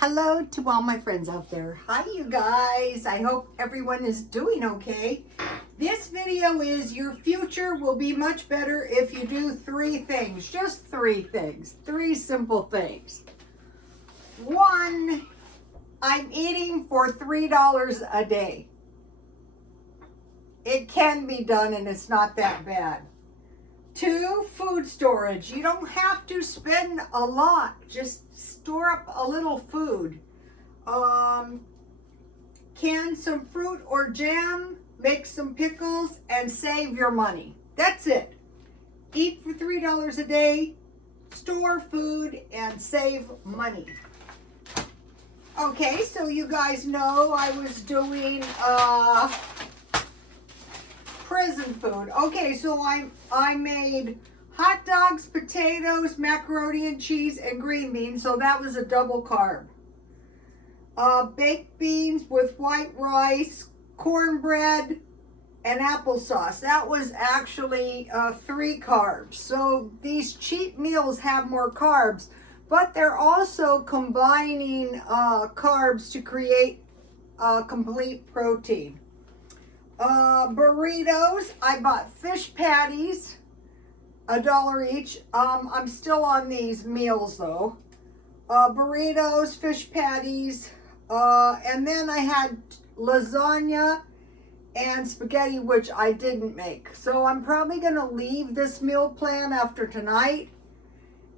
Hello to all my friends out there. Hi you guys. I hope everyone is doing okay. This video is your future will be much better if you do three things. Just three things. Three simple things. One, I'm eating for $3 a day. It can be done and it's not that bad. Two, food storage. You don't have to spend a lot. Just store up a little food. Can some fruit or jam, make some pickles, and save your money. That's it. Eat for $3 a day, store food, and save money. Okay, so you guys know I was doing prison food. Okay, so I made hot dogs, potatoes, macaroni and cheese, and green beans. So that was a double carb. Baked beans with white rice, cornbread, and applesauce. That was actually 3 carbs. So these cheap meals have more carbs, but they're also combining carbs to create complete protein. Burritos, I bought fish patties, $1 each. I'm still on these meals though. Burritos, fish patties, and then I had lasagna and spaghetti, which I didn't make. So I'm probably going to leave this meal plan after tonight,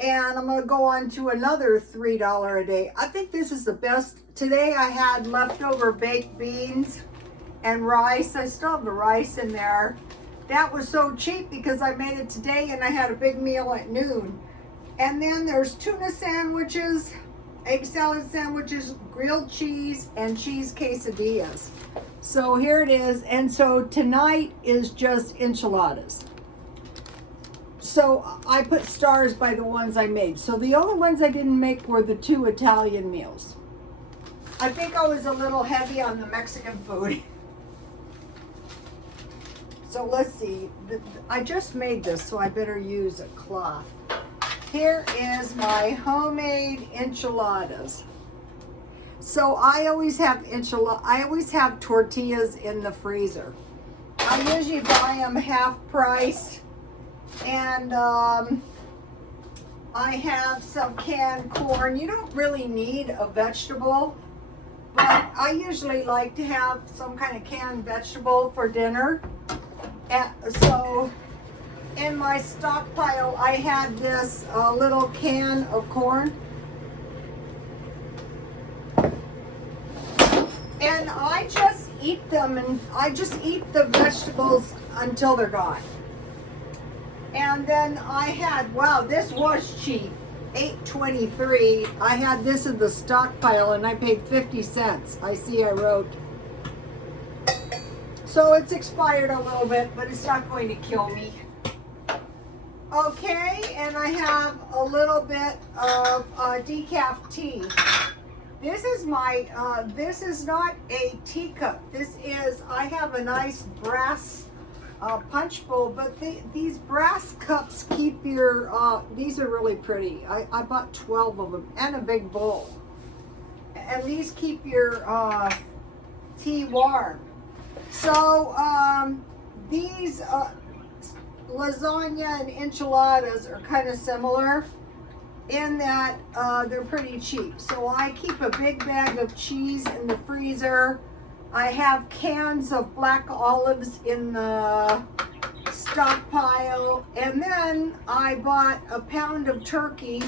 and I'm going to go on to another $3 a day. I think this is the best. Today I had leftover baked beans and rice. I still have the rice in there. That was so cheap because I made it today and I had a big meal at noon. And then there's tuna sandwiches, egg salad sandwiches, grilled cheese, and cheese quesadillas. So here it is. And so tonight is just enchiladas. So I put stars by the ones I made. So the only ones I didn't make were the 2 Italian meals. I think I was a little heavy on the Mexican food. So let's see, I just made this, so I better use a cloth. Here is my homemade enchiladas. So I always have tortillas in the freezer. I usually buy them half price, and I have some canned corn. You don't really need a vegetable, but I usually like to have some kind of canned vegetable for dinner. So in my stockpile, I had this little can of corn. And I just eat them, and I just eat the vegetables until they're gone. And then I had, wow, this was cheap, $8.23. I had this in the stockpile and I paid 50 cents. I see I wrote. So it's expired a little bit, but it's not going to kill me. Okay, and I have a little bit of decaf tea. This is my, this is not a teacup. This is, I have a nice brass punch bowl, but these brass cups keep your, these are really pretty. I bought 12 of them and a big bowl. And these keep your tea warm. So these lasagna and enchiladas are kind of similar in that they're pretty cheap. So I keep a big bag of cheese in the freezer. I have cans of black olives in the stockpile. And then I bought a pound of turkey.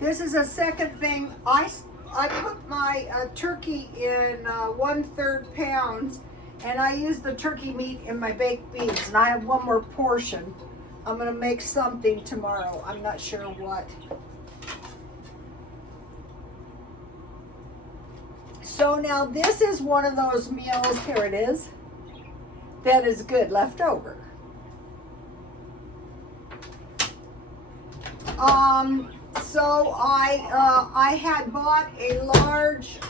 This is a second thing. I put my turkey in 1/3 pounds. And I use the turkey meat in my baked beans. And I have one more portion. I'm going to make something tomorrow. I'm not sure what. So now this is one of those meals, here it is, that is good left over. So I had bought a large,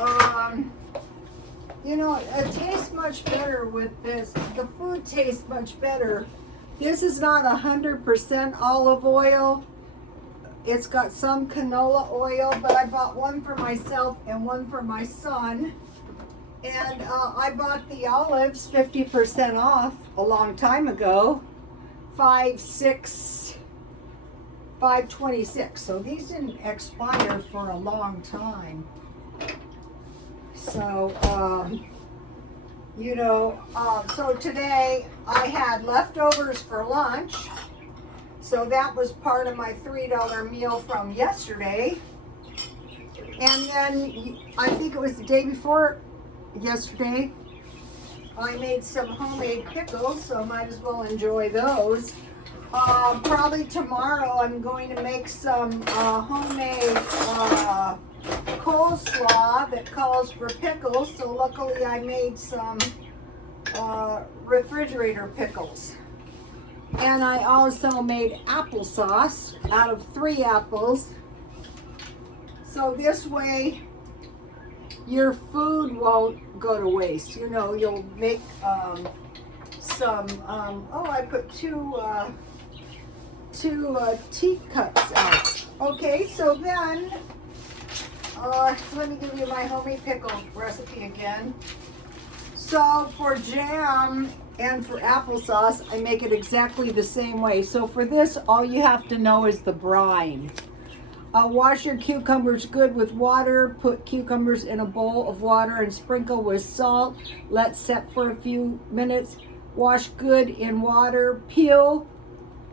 you know, it tastes much better with this. The food tastes much better. This is not 100% olive oil. It's got some canola oil, but I bought one for myself and one for my son. And I bought the olives 50% off a long time ago. $5.26. So these didn't expire for a long time. So, so today I had leftovers for lunch. So that was part of my $3 meal from yesterday. And then I think it was the day before yesterday, I made some homemade pickles, so I might as well enjoy those. Probably tomorrow I'm going to make some homemade coleslaw that calls for pickles. So luckily I made some refrigerator pickles. And I also made applesauce out of 3 apples. So this way your food won't go to waste. You know, you'll make some, I put two teacups out. Okay, so then, let me give you my homemade pickle recipe again. So for jam and for applesauce, I make it exactly the same way. So for this, all you have to know is the brine. Wash your cucumbers good with water. Put cucumbers in a bowl of water and sprinkle with salt. Let set for a few minutes. Wash good in water. Peel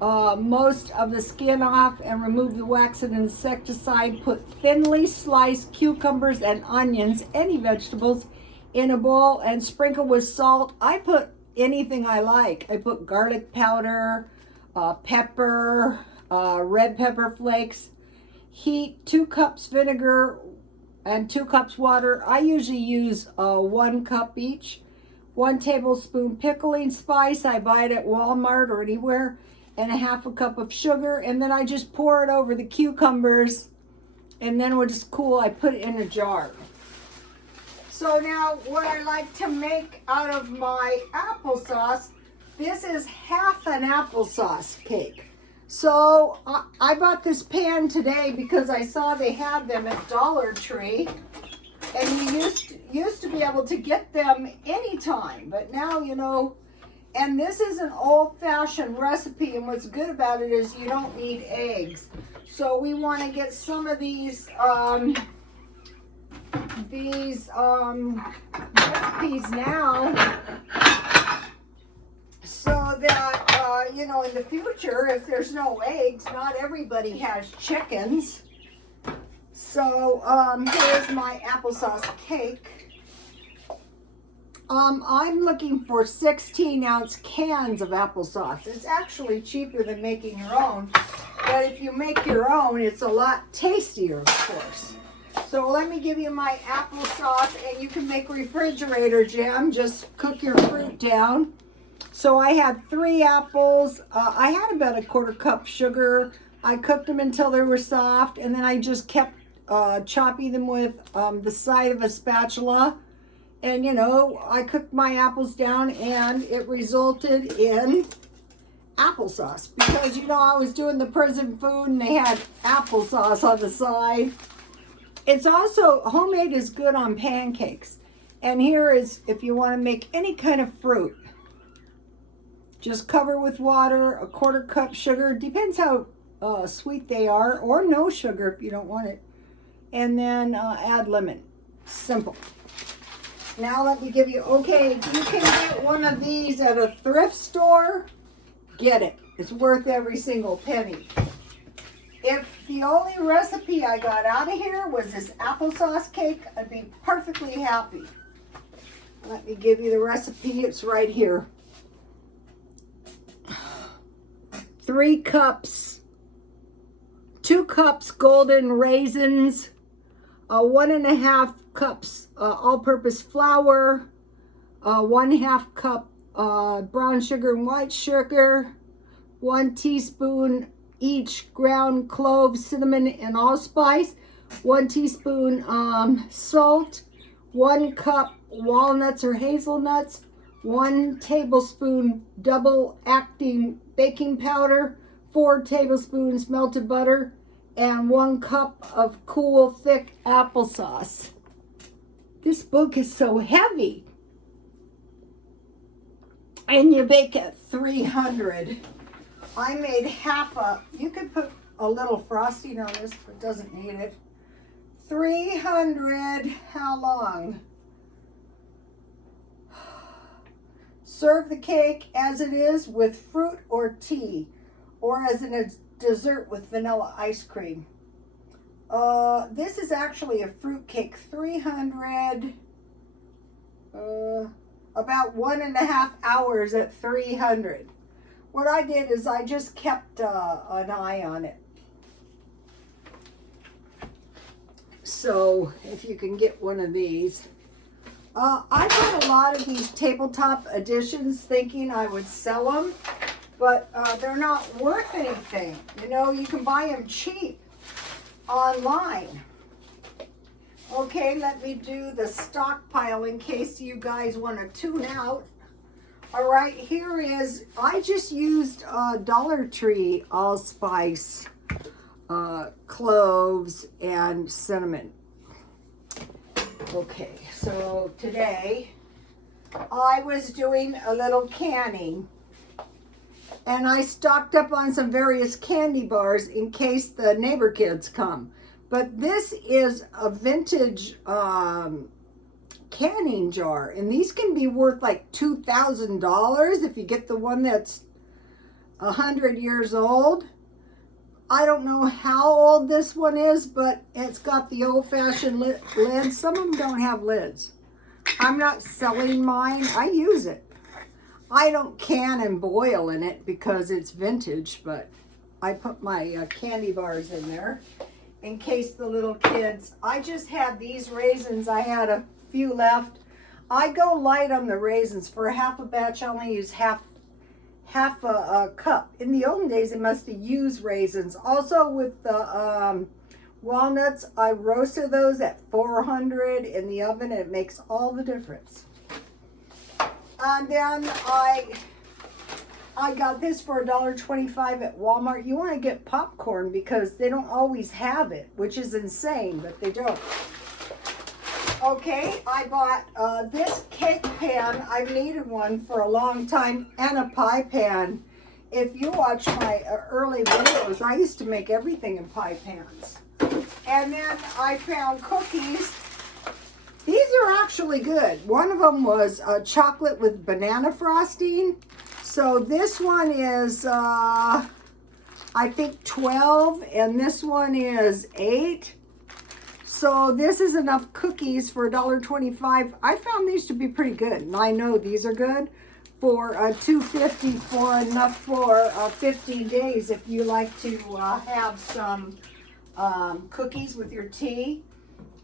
most of the skin off and remove the wax and insecticide. Put thinly sliced cucumbers and onions, any vegetables, in a bowl and sprinkle with salt. I put anything I like. I put garlic powder, pepper, red pepper flakes. Heat 2 cups vinegar and 2 cups water. I usually use 1 cup each. 1 tablespoon pickling spice. I buy it at Walmart or anywhere. And a 1/2 cup of sugar. And then I just pour it over the cucumbers. And then when it's cool, I put it in a jar. So now what I like to make out of my applesauce, this is half an applesauce cake. So I bought this pan today because I saw they had them at Dollar Tree, and you used to be able to get them anytime, but now, you know, and this is an old-fashioned recipe, and what's good about it is you don't need eggs. So we want to get some of these recipes now, so that you know, in the future, if there's no eggs, not everybody has chickens. So here's my applesauce cake. I'm looking for 16-ounce cans of applesauce. It's actually cheaper than making your own, but if you make your own, it's a lot tastier, of course. So let me give you my applesauce, and you can make refrigerator jam. Just cook your fruit down. So I had 3 apples. I had about a 1/4 cup sugar. I cooked them until they were soft, and then I just kept chopping them with the side of a spatula. And, you know, I cooked my apples down, and it resulted in applesauce. Because, you know, I was doing the prison food, and they had applesauce on the side. It's also, homemade is good on pancakes. And here is, if you want to make any kind of fruit, just cover with water, a 1/4 cup sugar, depends how sweet they are, or no sugar if you don't want it. And then add lemon. Simple. Now let me give you, okay, if you can get one of these at a thrift store, get it. It's worth every single penny. If the only recipe I got out of here was this applesauce cake, I'd be perfectly happy. Let me give you the recipe. It's right here. 3 cups, 2 cups golden raisins, 1.5 cups all-purpose flour, 1/2 cup brown sugar and white sugar, 1 teaspoon each ground clove, cinnamon, and allspice, 1 teaspoon salt, 1 cup walnuts or hazelnuts, 1 tablespoon double acting baking powder, 4 tablespoons melted butter, and 1 cup of cool, thick applesauce. This book is so heavy. And you bake at 300. I made half a, you could put a little frosting on this, but doesn't need it. 300, how long? Serve the cake as it is with fruit or tea, or as in a dessert with vanilla ice cream. This is actually a fruit cake, 300, about 1.5 hours at 300. What I did is I just kept an eye on it. So if you can get one of these. I bought a lot of these tabletop editions thinking I would sell them, but they're not worth anything. You know, you can buy them cheap online. Okay, let me do the stockpile in case you guys want to tune out. All right, here is, I just used Dollar Tree allspice, cloves, and cinnamon. Okay, so today I was doing a little canning, and I stocked up on some various candy bars in case the neighbor kids come. But this is a vintage canning jar, and these can be worth like $2,000 if you get the one that's 100 years old. I don't know how old this one is, but it's got the old-fashioned lids. Some of them don't have lids. I'm not selling mine. I use it. I don't can and boil in it because it's vintage, but I put my candy bars in there in case the little kids. I just had these raisins. I had a few left. I go light on the raisins. For half a batch, I only use half a cup. In the olden days, they must have used raisins. Also with the walnuts, I roasted those at 400 in the oven, and it makes all the difference. And then I got this for $1.25 at Walmart. You want to get popcorn because they don't always have it, which is insane, but they don't. Okay, I bought this cake pan. I've needed one for a long time, and a pie pan. If you watch my early videos, I used to make everything in pie pans. And then I found cookies. These are actually good. One of them was chocolate with banana frosting. So this one is, I think 12, and this one is 8. So this is enough cookies for $1.25. I found these to be pretty good, and I know these are good for $2.50 for enough for 15 days if you like to have some cookies with your tea.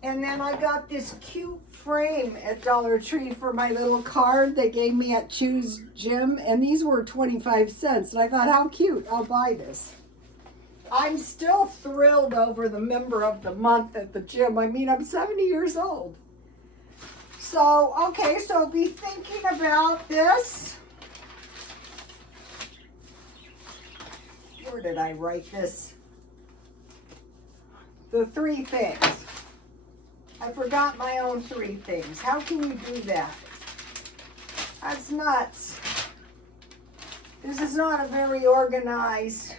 And then I got this cute frame at Dollar Tree for my little card they gave me at Choose Gym, and these were 25 cents. And I thought, how cute, I'll buy this. I'm still thrilled over the member of the month at the gym. I mean, I'm 70 years old. So, okay, so be thinking about this. Where did I write this? The 3 things. I forgot my own 3 things. How can you do that? That's nuts. This is not a very organized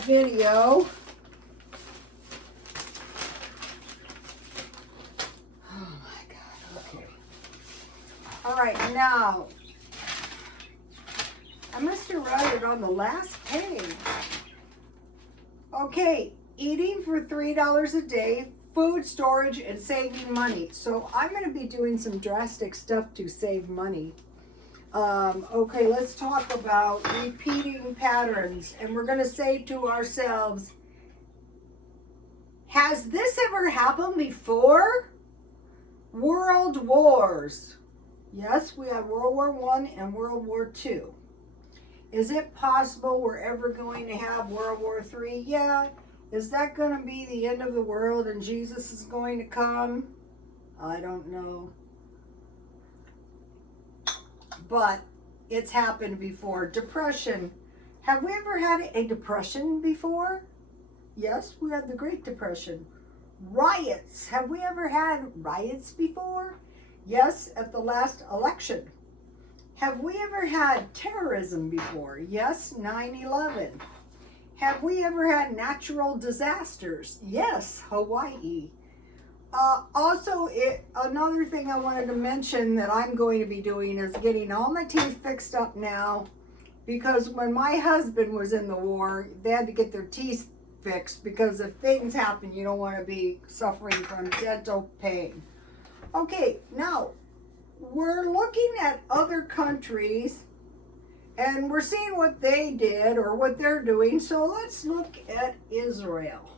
video. Oh my God, okay. All right, now, I must have wrote it on the last page. Okay, eating for $3 a day, food storage, and saving money. So I'm going to be doing some drastic stuff to save money. Okay, let's talk about repeating patterns. And we're going to say to ourselves, has this ever happened before? World wars. Yes, we had World War I and World War II. Is it possible we're ever going to have World War III? Yeah. Is that going to be the end of the world and Jesus is going to come? I don't know. But it's happened before. Depression. Have we ever had a depression before? Yes, we had the Great Depression. Riots. Have we ever had riots before? Yes, at the last election. Have we ever had terrorism before? Yes, 9/11. Have we ever had natural disasters? Yes, Hawaii. Another thing I wanted to mention that I'm going to be doing is getting all my teeth fixed up now, because when my husband was in the war, they had to get their teeth fixed because if things happen, you don't want to be suffering from dental pain. Okay, now we're looking at other countries and we're seeing what they did or what they're doing. So let's look at Israel.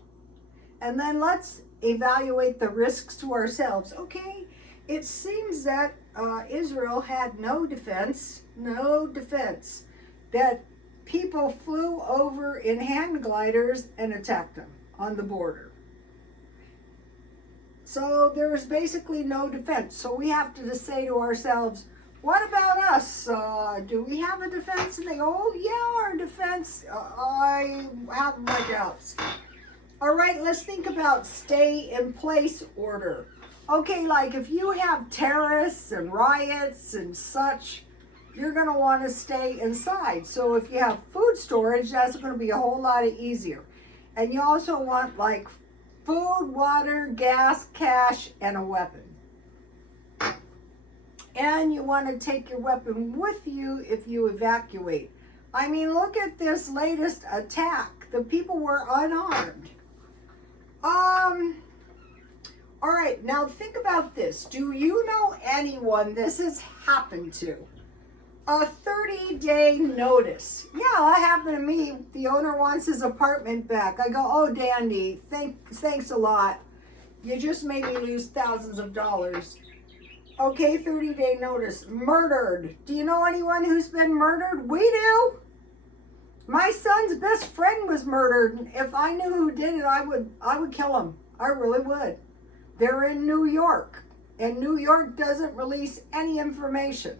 And then let's evaluate the risks to ourselves. Okay, it seems that Israel had no defense, that people flew over in hand gliders and attacked them on the border. So there's basically no defense. So we have to just say to ourselves, what about us? Do we have a defense? And they go, oh yeah, our defense. I have my doubts. All right, let's think about stay in place order. Okay, like if you have terrorists and riots and such, you're going to want to stay inside. So if you have food storage, that's going to be a whole lot easier. And you also want like food, water, gas, cash, and a weapon. And you want to take your weapon with you if you evacuate. I mean, look at this latest attack. The people were unarmed. All right, now think about this. Do you know anyone this has happened to? A 30-day notice. Yeah, that happened to me. The owner wants his apartment back. I go, oh, dandy, thanks a lot. You just made me lose thousands of dollars. Okay, 30-day notice. Murdered. Do you know anyone who's been murdered? We do. My son's best friend was murdered. If I knew who did it, I would kill him. I really would. They're in New York, and New York doesn't release any information.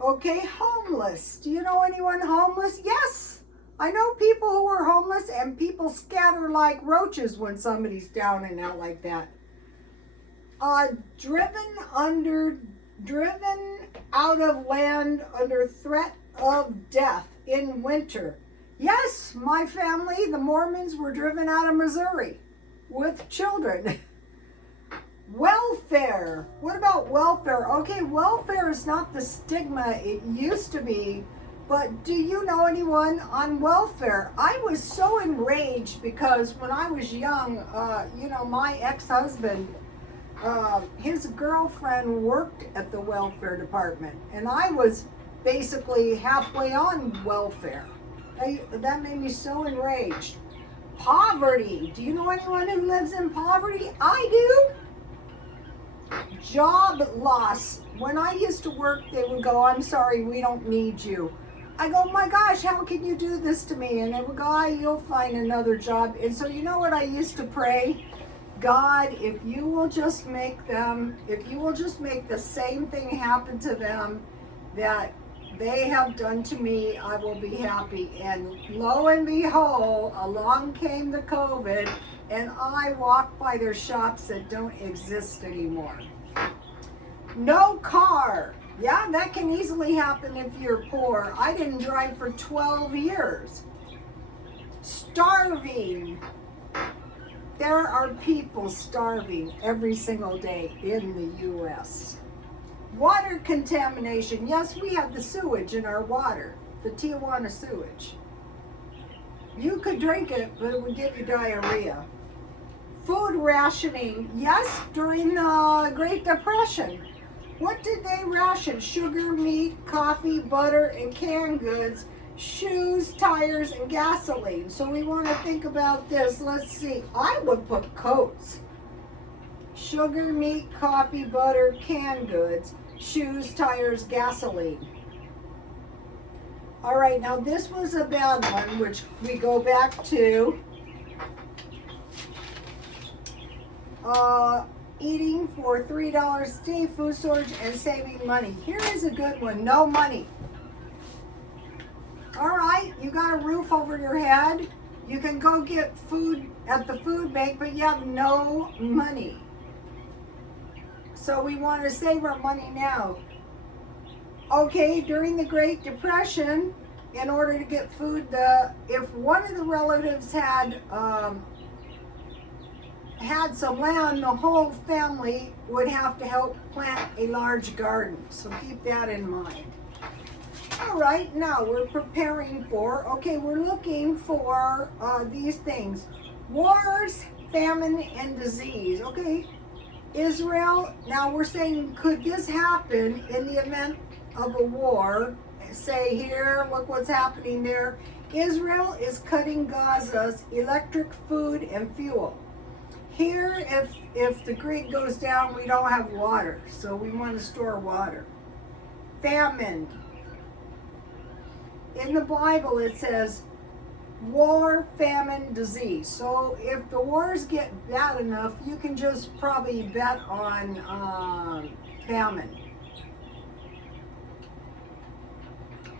Okay, homeless. Do you know anyone homeless? Yes. I know people who are homeless, and people scatter like roaches when somebody's down and out like that. Driven out of land under threat of death in winter. Yes, my family, the Mormons, were driven out of Missouri with children. Welfare. What about welfare? Okay, welfare is not the stigma it used to be, but do you know anyone on welfare? I was so enraged because when I was young, my ex-husband, his girlfriend worked at the welfare department, and I was basically halfway on welfare. That made me so enraged. Poverty. Do you know anyone who lives in poverty? I do. Job loss. When I used to work, they would go, I'm sorry, we don't need you. I go, my gosh, how can you do this to me? And they would go, you'll find another job. And so you know what I used to pray? God, if you will just make the same thing happen to them that they have done to me, I will be happy. And lo and behold, along came the COVID, and I walked by their shops that don't exist anymore. No car. Yeah, that can easily happen if you're poor. I didn't drive for 12 years. Starving. There are people starving every single day in the U.S. Water contamination. Yes, we have the sewage in our water, the Tijuana sewage. You could drink it, but it would give you diarrhea. Food rationing. Yes, during the Great Depression. What did they ration? Sugar, meat, coffee, butter, and canned goods, shoes, tires, and gasoline. So we want to think about this. Let's see. I would put coats. Sugar, meat, coffee, butter, canned goods, shoes, tires, gasoline. All right, now this was a bad one, which we go back to eating for $3 a day, food storage, and saving money. Here is a good one. No money. All right, you got a roof over your head. You can go get food at the food bank, but you have no money. So we want to save our money now. Okay, during the Great Depression, in order to get food, if one of the relatives had some land, the whole family would have to help plant a large garden. So keep that in mind. All right, now we're preparing for, we're looking for these things. Wars, famine, and disease. Okay, Israel, now we're saying, could this happen in the event of a war? Say here, look what's happening there. Israel is cutting Gaza's electric, food, and fuel. Here, if the grid goes down, we don't have water, so we want to store water. Famine. In the Bible, it says war, famine, disease. So if the wars get bad enough, you can just probably bet on famine.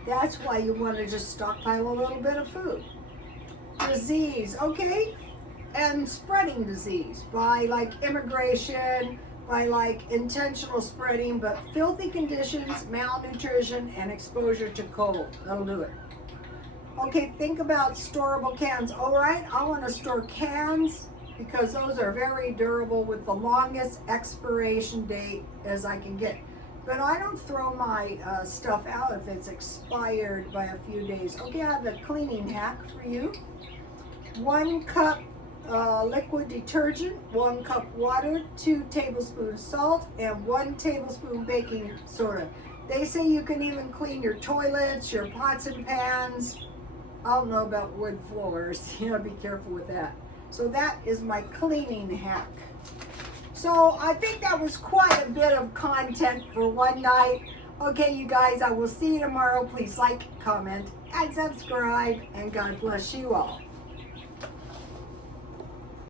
That's why you want to just stockpile a little bit of food. Disease, okay? And spreading disease by like immigration, by like intentional spreading, but filthy conditions, malnutrition, and exposure to cold. That'll do it. Okay, think about storable cans. All right, I want to store cans because those are very durable with the longest expiration date as I can get. But I don't throw my stuff out if it's expired by a few days. Okay, I have a cleaning hack for you. 1 cup liquid detergent, 1 cup water, 2 tablespoons salt, and 1 tablespoon baking soda. They say you can even clean your toilets, your pots and pans. I don't know about wood floors. You know, be careful with that. So that is my cleaning hack. So I think that was quite a bit of content for one night. Okay, you guys, I will see you tomorrow. Please like, comment, and subscribe, and God bless you all.